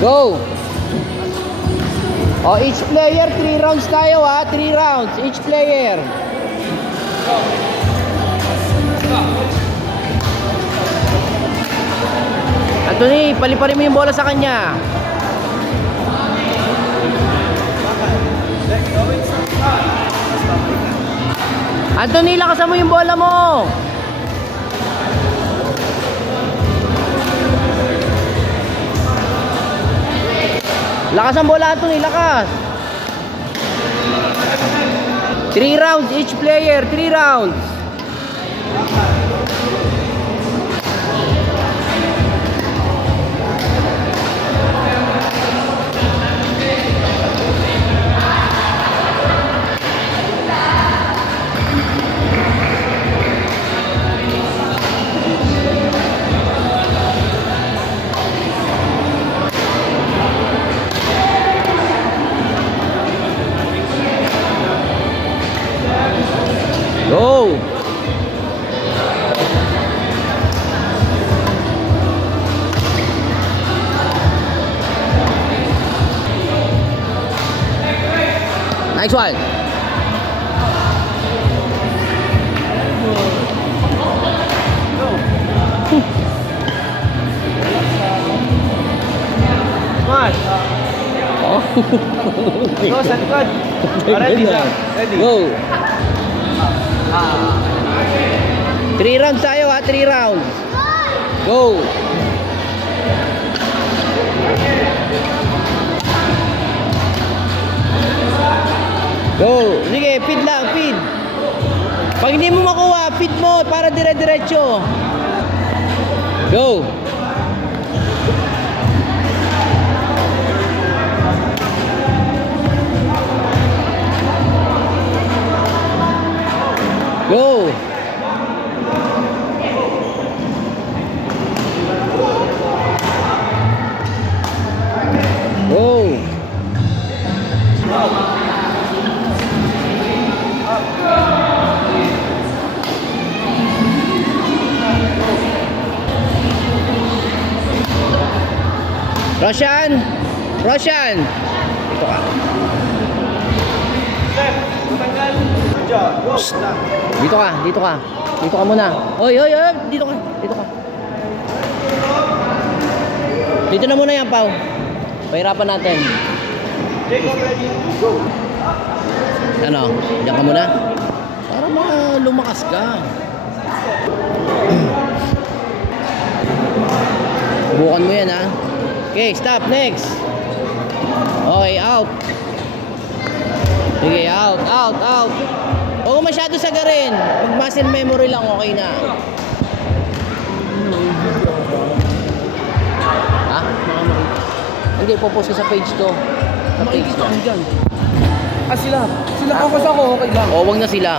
Go! Oh, each player, 3 rounds tayo ha. 3 rounds, each player. Anthony, paliparin mo yung bola sa kanya. Anthony, lakasan mo yung bola mo. Lakas ang bola, Anthony, lakas. 3 rounds each player, 3 rounds. Go! Nice one. Mas. Oh. Go, sa likod. Ready na. Ready. Go. 3 rounds tayo ha, 3 rounds. Go. Go. Sige, feed lang, feed. Pag hindi mo makuha, feed mo para dire-diretso. Go. Go. Go. Roshan! Roshan! Ito ka. Dito ka, dito ka. Dito ka muna. Oy, oy, oy, dito ka. Dito ka. Dito na muna yan, Pao. Pahirapan natin. Ano? Diyan ka muna? Para lumakas ka. Bukan mo yan, ha? Okay, stop. Next. Okay, out. Sige, out, out, out. Huwag masyado sagarin. Mag-muscle memory lang, okay na. Ha? Hindi, popost ka sa page to. Sa page to. Dyan. Ah, sila. Sila focus ako, okay lang. O, wag na sila.